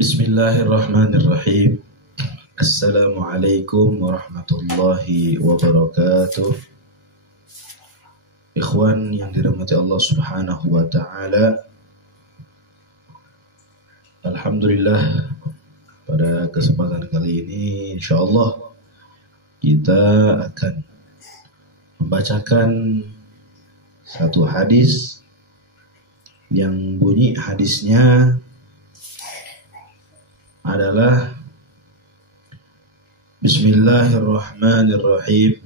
Bismillahirrahmanirrahim. Assalamualaikum warahmatullahi wabarakatuh. Ikhwan yang dirahmati Allah Subhanahu wa taala. Alhamdulillah, pada kesempatan kali ini insyaallah kita akan membacakan satu hadis yang bunyi hadisnya adalah Bismillahirrahmanirrahim.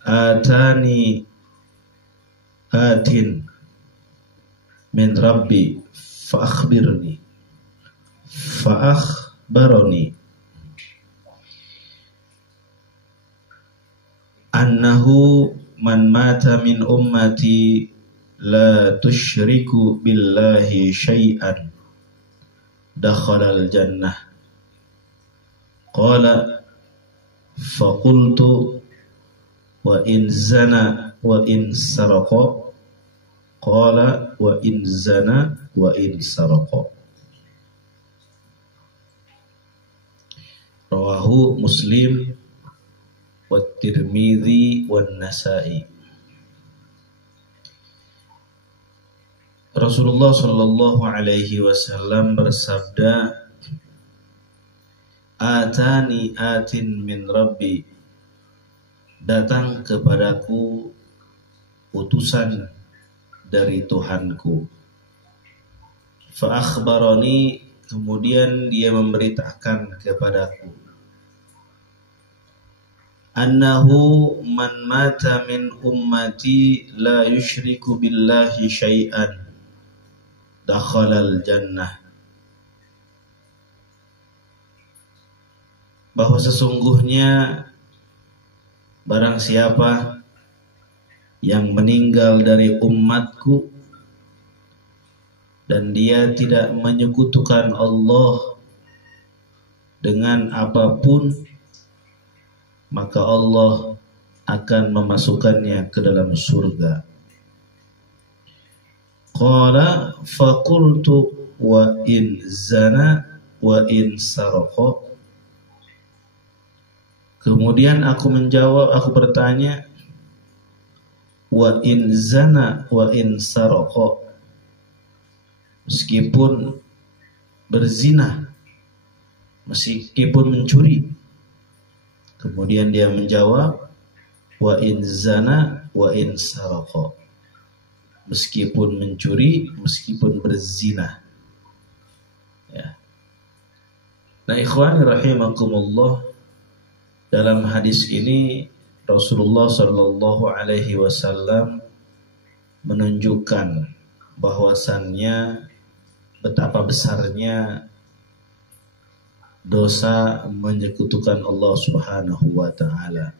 Atani atin min Rabbi fa'akhbarani annahu man mata min ummati la tusyriku billahi syai'an dakhalal jannah. Qala faqultu wa in zana wa in saraqa. Qala wa in zana wa in saraqa. Rawahu Muslim wa Tirmidzi wa Nasa'i. Rasulullah sallallahu alaihi wasallam bersabda, Atani atin min Rabbi, datang kepadaku utusan dari Tuhanku. Fa'akhbarani, kemudian dia memberitakan kepadaku, annahu man mata min ummati la yusyriku billahi syai'an dakhalal jannah, bahwa sesungguhnya barang siapa yang meninggal dari umatku dan dia tidak menyekutukan Allah dengan apapun, maka Allah akan memasukkannya ke dalam surga. Qala faqultu wa in zana wa in saraqa. Kemudian aku bertanya, wa in zana wa in saraqa, meskipun berzina, meskipun mencuri. Kemudian dia menjawab, wa in zana wa in saraqa, meskipun mencuri, meskipun berzina. Ya. Nah, ikhwani rahimakumullah, dalam hadis ini Rasulullah sallallahu alaihi wasallam menunjukkan bahwasannya betapa besarnya dosa menyekutukan Allah Subhanahu wa taala,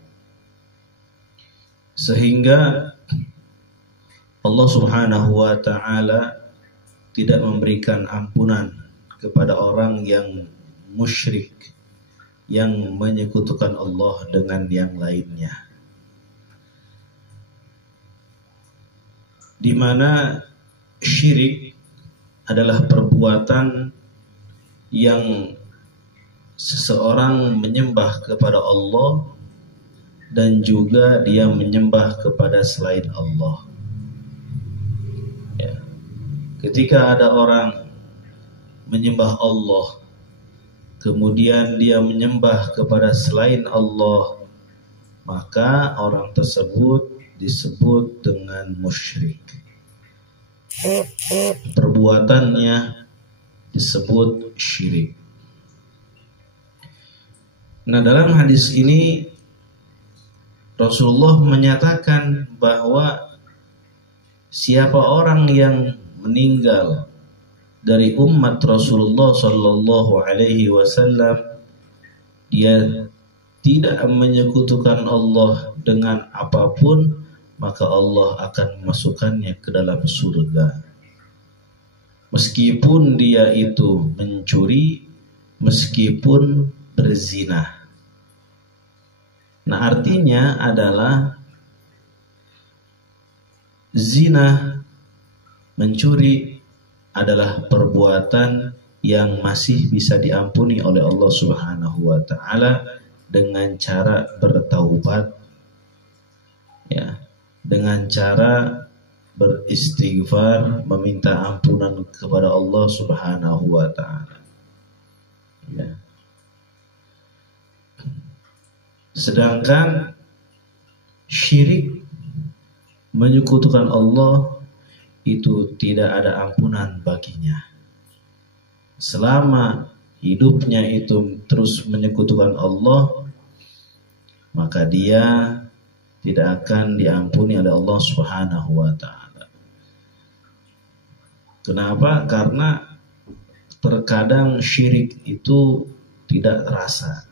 sehingga Allah Subhanahu wa taala tidak memberikan ampunan kepada orang yang musyrik, yang menyekutukan Allah dengan yang lainnya, di mana syirik adalah perbuatan yang seseorang menyembah kepada Allah dan juga dia menyembah kepada selain Allah. Ya. Ketika ada orang menyembah Allah, kemudian dia menyembah kepada selain Allah, maka orang tersebut disebut dengan musyrik. Perbuatannya disebut syirik. Nah, dalam hadis ini Rasulullah menyatakan bahwa siapa orang yang meninggal dari umat Rasulullah sallallahu alaihi wasallam, dia tidak menyekutukan Allah dengan apapun, maka Allah akan memasukkannya ke dalam surga. meskipun dia itu mencuri, meskipun berzina. Nah, artinya adalah zina, mencuri adalah perbuatan yang masih bisa diampuni oleh Allah Subhanahu wa taala dengan cara bertaubat, ya, dengan cara beristighfar, meminta ampunan kepada Allah Subhanahu wa taala. Ya. Sedangkan syirik, menyekutukan Allah, itu tidak ada ampunan baginya. Selama hidupnya itu terus menyekutukan Allah, maka dia tidak akan diampuni oleh Allah Subhanahu wa taala. Kenapa? Karena terkadang syirik itu tidak terasa.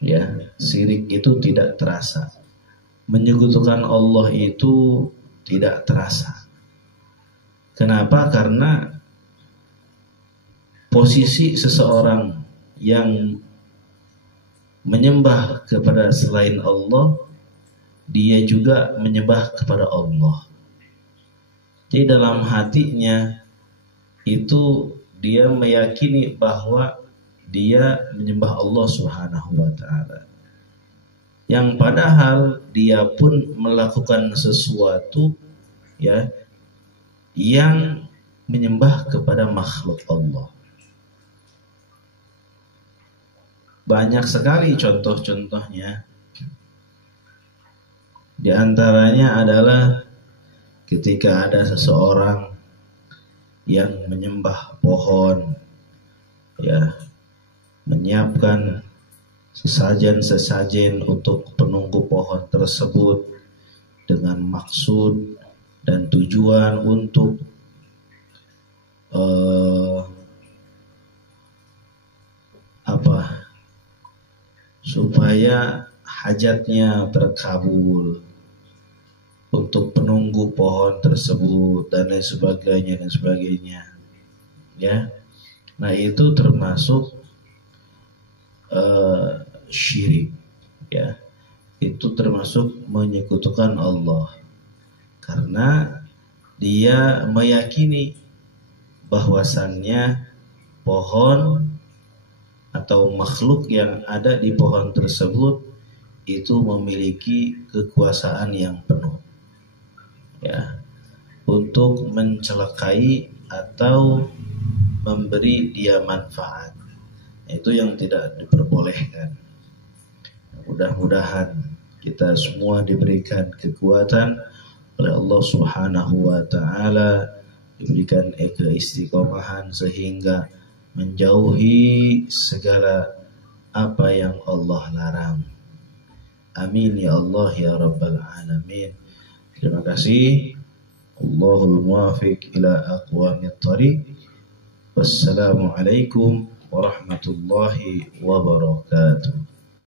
Ya, syirik itu tidak terasa. Menyekutukan Allah itu tidak terasa. Kenapa? Karena posisi seseorang yang menyembah kepada selain Allah, dia juga menyembah kepada Allah. Jadi dalam hatinya itu dia meyakini bahwa dia menyembah Allah Subhanahu wa taala. Yang padahal dia pun melakukan sesuatu, ya, yang menyembah kepada makhluk Allah. Banyak sekali contoh-contohnya. Di antaranya adalah ketika ada seseorang yang menyembah pohon, ya, menyiapkan sesajen-sesajen untuk penunggu pohon tersebut dengan maksud dan tujuan untuk supaya hajatnya terkabul untuk penunggu pohon tersebut dan lain sebagainya, ya. Nah, itu termasuk syirik, ya. Itu termasuk menyekutukan Allah karena dia meyakini bahwasannya pohon atau makhluk yang ada di pohon tersebut itu memiliki kekuasaan yang penuh, ya, untuk mencelakai atau memberi dia manfaat. Itu yang tidak diperbolehkan. Mudah-mudahan kita semua diberikan kekuatan oleh Allah Subhanahu wa taala, diberikan keistiqomahan sehingga menjauhi segala apa yang Allah larang. Amin ya Allah ya Rabbal Alamin. Terima kasih. Allahul muwafiq ila aqwamit thariq. Wassalamualaikum warahmatullahi wabarakatuh.